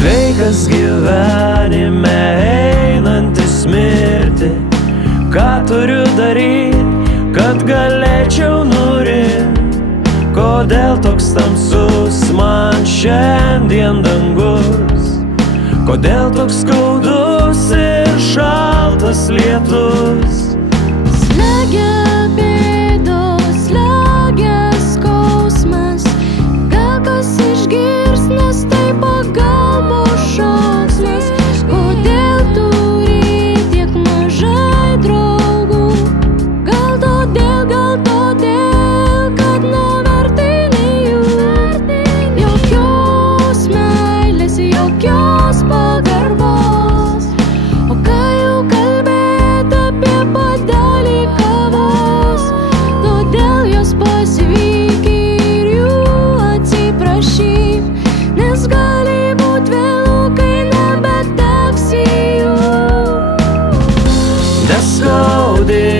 Sveikas gyvenime einantis mirti, ką turiu daryti, kad galėčiau nurimti? Kodėl toks tamsus man šiandien dangus? Kodėl toks skaudus ir šaltas lietus? Slegia bėdos, slegia skausmas, gal kas išgirs, nes tai pagalbos šauksmas. Kodėl turi tiek mažai draugų? Gal todėl, kad nevertini jų. Jokios meilės, jokios pagarbos. O kai jau kalbėt apie puodelį kavos, todėl jos pasivyk ir jų atsiprašyk, nes gali būt vėlu, kai nebeteksi jų. Neskaudėk